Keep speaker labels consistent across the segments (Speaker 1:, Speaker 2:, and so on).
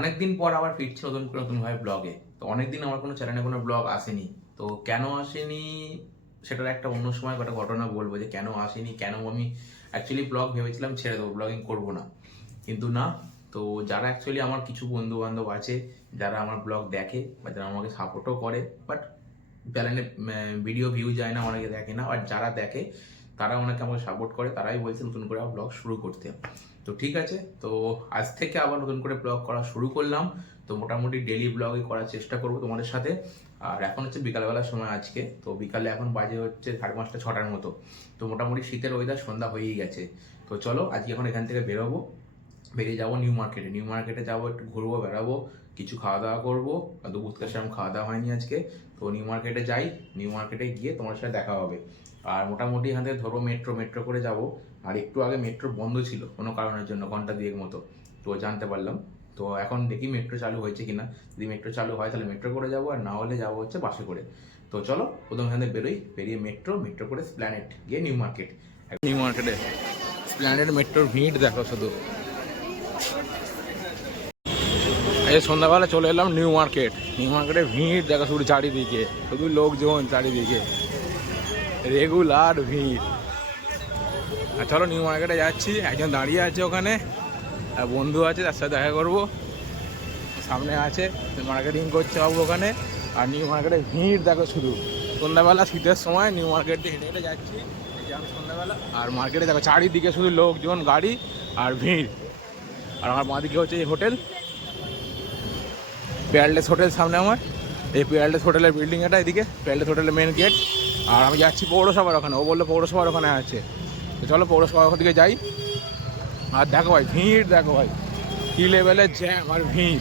Speaker 1: অনেকদিন পর আবার ফিরছি নতুন করে নতুনভাবে ব্লগে তো অনেকদিন আমার কোনো চ্যানেলে কোনো ব্লগ আসেনি। তো কেন আসেনি? সেটার একটা অন্য সময় একটা ঘটনা বলব যে কেন আসেনি, কেন আমি অ্যাকচুয়ালি ব্লগ ভেবেছিলাম ছেড়ে দেবো ব্লগিং করব না। কিন্তু না, তো যারা অ্যাকচুয়ালি আমার কিছু বন্ধু বান্ধব আছে, যারা আমার ব্লগ দেখে বা যারা আমাকে সাপোর্টও করে বাট চ্যানেলে ভিডিও ভিউ যায় না, অনেকে দেখে না আর যারা দেখে, তারা অনেকে আমাকে সাপোর্ট করে, তারাই বলছে নতুন করে ব্লগ শুরু করতে। তো ঠিক আছে, তো আজ থেকে আবার নতুন করে ব্লগ করা শুরু করলাম। তো মোটামুটি ডেলি ব্লগই করার চেষ্টা করব তোমাদের সাথে। আর এখন হচ্ছে বিকালবেলার সময় আজকে, তো বিকালে এখন বাজে হচ্ছে সাড়ে পাঁচটা, ছটার মতো। তো মোটামুটি শীতের ওয়েদার সন্ধ্যা হয়েই গেছে। তো চলো, আজকে এখন এখান থেকে বেরোবো। বেরিয়ে যাব নিউ মার্কেটে নিউ মার্কেটে যাব, একটু ঘুরবো, বেড়াবো, কিছু খাওয়া দাওয়া করব। দুপুরকার সেরকম খাওয়া দাওয়া হয়নি আজকে। তো নিউ মার্কেটে যাই নিউ মার্কেটে গিয়ে তোমার সাথে দেখা হবে। আর মোটামুটি থেকে ধরবো মেট্রো মেট্রো করে যাব। আর একটু আগে মেট্রো বন্ধ ছিল, কোনো কারণের জন্য, ঘণ্টা দুয়েক মতো। তো জানতে পারলাম। তো এখন দেখি মেট্রো চালু হয়েছে কিনা। যদি মেট্রো চালু হয়, তাহলে মেট্রো করে যাব। আর না হলে যাব হচ্ছে বাসে করে। তো চলো, প্রথম এখান থেকে বেরোই। বেরিয়ে মেট্রো মেট্রো করে স্প্ল্যানেট গিয়ে নিউ মার্কেট নিউ মার্কেটে স্প্ল্যানেট মেট্রোর ভিড় দেখো শুধু। এই সন্ধ্যাবেলা চলে এলাম নিউ মার্কেট নিউ মার্কেটে ভিড়, দেখো শুধু চারিদিকে, শুধু লোকজন চারিদিকে। রেগুলার ভিড়। আর চলো নিউ মার্কেটে যাচ্ছি, একজন দাঁড়িয়ে আছে ওখানে, আর বন্ধু আছে, তার সাথে দেখা করব। সামনে আছে মার্কেটিং করছে বাবু ওখানে, আর নিউ মার্কেটে ভিড় দেখো শুধু। সন্ধ্যাবেলা, শীতের সময় নিউ মার্কেটে হেঁটে হেঁটে যাচ্ছি সন্ধ্যাবেলা, আর মার্কেটে দেখো চারিদিকে শুধু লোকজন, গাড়ি, আর ভিড়। আর আমার বাঁদিকে হচ্ছে এই হোটেল। পেয়ারলেস হোটেল সামনে আমার। এই পেয়ারলেস হোটেলের বিল্ডিং এটা এদিকে পেয়ারলেস হোটেলের মেন গেট আর আমি যাচ্ছি পৌরসভার ওখানে, ও বলল পৌরসভার ওখানে আছে। তো চলো পৌরসভার ওখান দিকে যাই। আর দেখো ভাই, ভিড় দেখো ভাই, কী লেভেলের জ্যাম আর ভিড়।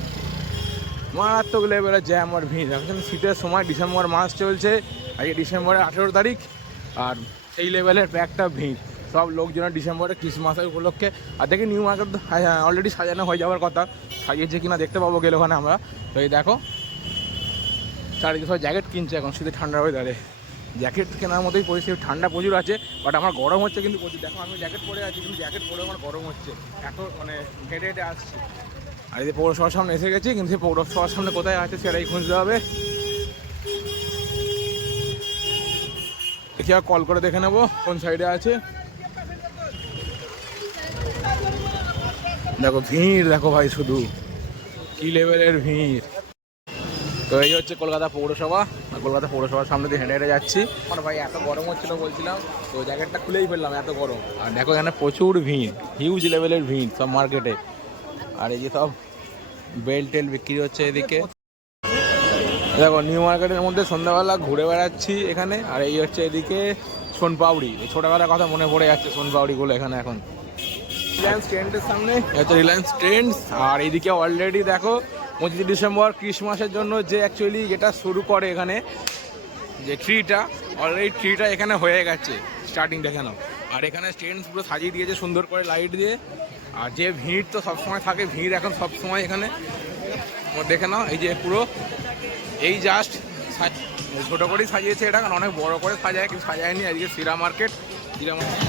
Speaker 1: মারাত্মক লেভেলের জ্যাম আর ভিড়। এখন শীতের সময়, ডিসেম্বর মাস চলছে, আজকে ডিসেম্বরের আঠেরো তারিখ। আর সেই লেভেলের প্যাকটা ভিড়। সব লোকজনের ডিসেম্বরে ক্রিসমাসের উপলক্ষে। আর দেখি নিউ মার্কেট অলরেডি সাজানো হয়ে যাওয়ার কথা। সাজিয়েছে কিনা দেখতে পাবো গেলে ওখানে আমরা। তো এই দেখো, চারিদিকে সব জ্যাকেট কিনছে এখন শীতে ঠান্ডা ওয়েদারে জ্যাকেট কেনার মতোই পরিস্থিতি, ঠান্ডা প্রচুর আছে বাট আমার গরম হচ্ছে কিন্তু প্রচুর। দেখো, আমি জ্যাকেট পরে আছি, কিন্তু জ্যাকেট পরে আমার গরম হচ্ছে। এত মানে হেঁটে হেঁটে আসছি। আর এই পৌরসভার সামনে এসে গেছি, কিন্তু সেই পৌরসভার সামনে কোথায় আছে সেটাই খুঁজতে হবে। দেখি কল করে দেখে নেব, কোন সাইডে আছে। দেখো ভিড় দেখো ভাই শুধু। কি লেভেলের ভিড়। তো এই হচ্ছে কলকাতা পৌরসভা। কলকাতা পৌরসভার সামনে দিয়ে হেঁটে হেঁটে যাচ্ছি। আমার ভাই এত গরম হচ্ছিল বলছিলাম তো জ্যাকেটটা খুলেই ফেললাম এত গরম। আর দেখো এখানে প্রচুর ভিড় হিউজ লেভেলের ভিড় সব মার্কেটে আর এই যে সব বেল টেল বিক্রি হচ্ছে এদিকে। দেখো নিউ মার্কেটের মধ্যে সন্ধ্যাবেলা ঘুরে বেড়াচ্ছি এখানে। আর এই হচ্ছে এদিকে সোনপাউড়ি। ছোটবেলার কথা মনে পড়ে যাচ্ছে সোনপাউড়িগুলো এখানে এখন। রিলায়েন্স ট্রেন্ডের সামনে। হচ্ছে রিলায়েন্স ট্রেন্ডস আর এইদিকে অলরেডি দেখো, পঁচিশে ডিসেম্বর ক্রিসমাসের জন্য যে অ্যাকচুয়ালি যেটা শুরু করে এখানে, যে ট্রিটা অলরেডি ট্রিটা এখানে হয়ে গেছে স্টার্টিং দেখে নাও। আর এখানে ট্রেন্ডস পুরো সাজিয়ে দিয়েছে, সুন্দর করে লাইট দিয়ে। আর যে ভিড় তো সবসময় থাকে, ভিড় এখন সবসময় এখানে। দেখে নাও, এই যে পুরো, এই জাস্ট ছোটো করেই সাজিয়েছে এটা, কারণ অনেক বড় করে সাজায়, কিন্তু সাজায়নি। আজকে সিরা মার্কেট সিরা মার্কেট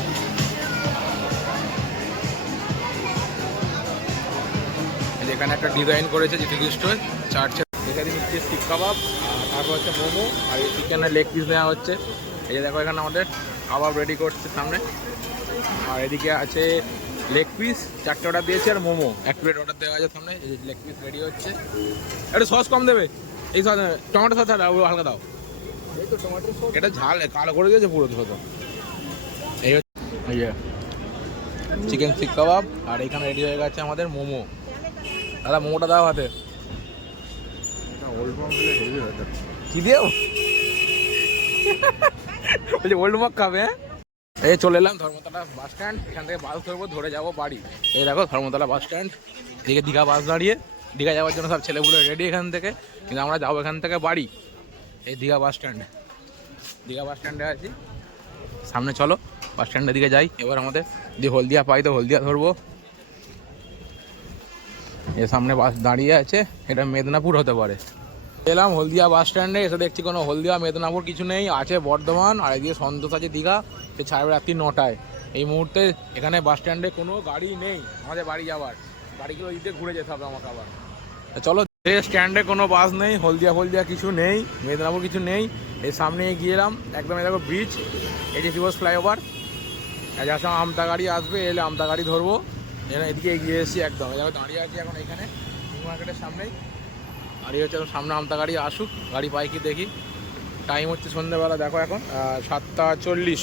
Speaker 1: এই যে এখানে একটা ডিজাইন করেছে যে খ্রিস্ট চার্চের এখানে নিচ্ছে শিক কাবাব আর তারপর হচ্ছে মোমো আর এই চিকেনের লেগ পিস দেওয়া হচ্ছে। এই যে দেখো এখানে আমাদের কাবাব রেডি করছে সামনে। আর এদিকে আছে লেগ পিস চারটে অর্ডার দিয়েছে আর মোমো। এক প্লেট অর্ডার দেওয়া আছে সামনে এই লেগ পিস রেডি হচ্ছে। একটু সস কম দেবে। এই সস টমেটো সস হালকা দাও। এটা ঝাল কালো করে দিয়েছে পুরো তো এই হচ্ছে চিকেন শিক কাবাব আর এখানে রেডি হয়ে গেছে আমাদের মোমো। দাদা মোমোটা দাও হাতে। কি দিও বলছি ওল্ড মক খাবে হ্যাঁ? এই চলে এলাম ধর্মতলা বাস স্ট্যান্ড এখান থেকে বাস ধরবো ধরে যাব বাড়ি। এই দেখো ধর্মতলা বাস স্ট্যান্ড এদিকে দীঘা বাস দাঁড়িয়ে দীঘা যাওয়ার জন্য সব ছেলেগুলো রেডি এখান থেকে কিন্তু আমরা যাব এখান থেকে বাড়ি এই Digha bus stand Digha bus স্ট্যান্ডে আছি। সামনে চলো বাস স্ট্যান্ডের দিকে যাই এবার আমাদের যে হলদিয়া পাই তো হলদিয়া ধরবো। এর সামনে বাস দাঁড়িয়ে আছে, এটা মেদিনীপুর হতে পারে। এলাম হলদিয়া বাস স্ট্যান্ডে, এসে দেখছি কোনো হলদিয়া, মেদিনীপুর কিছু নেই, আছে বর্ধমান, আর এদিকে সন্তোষ আছে দীঘা, সে ছাড়বে রাত্রি নটায়। এই মুহূর্তে এখানে বাস স্ট্যান্ডে কোনো গাড়ি নেই, আমাদের বাড়ি যাওয়ার। বাড়িগুলো দিতে ঘুরে যেতে হবে আমাকে আবার। চলো, যে স্ট্যান্ডে কোনো বাস নেই, হলদিয়া হলদিয়া কিছু নেই, মেদিনীপুর কিছু নেই, এর সামনে এগিয়ে এলাম, একদম দেখো ব্রিজ এই যে ফ্লাইওভার যার সঙ্গে আমতা গাড়ি আসবে, এলে আমতা গাড়ি ধরবো। এখানে এদিকে এগিয়ে এসেছি একদম। এই দাঁড়িয়ে আছি এখন এখানে, নিউ মার্কেটের সামনেই। দাঁড়িয়ে হচ্ছে এখন সামনে আমতা গাড়ি আসুক, গাড়ি পাই কি দেখি। টাইম হচ্ছে সন্ধ্যেবেলা দেখো এখন সাতটা চল্লিশ।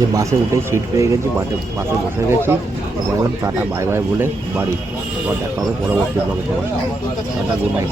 Speaker 2: যে বাসে উঠে সিট পেয়ে গেছি, বাসে বাসে বসে গেছি। এবার টাটা বাই বাই বলে বাড়ি। এবার দেখা হবে পরবর্তী ব্লগে টাটা গুড নাইট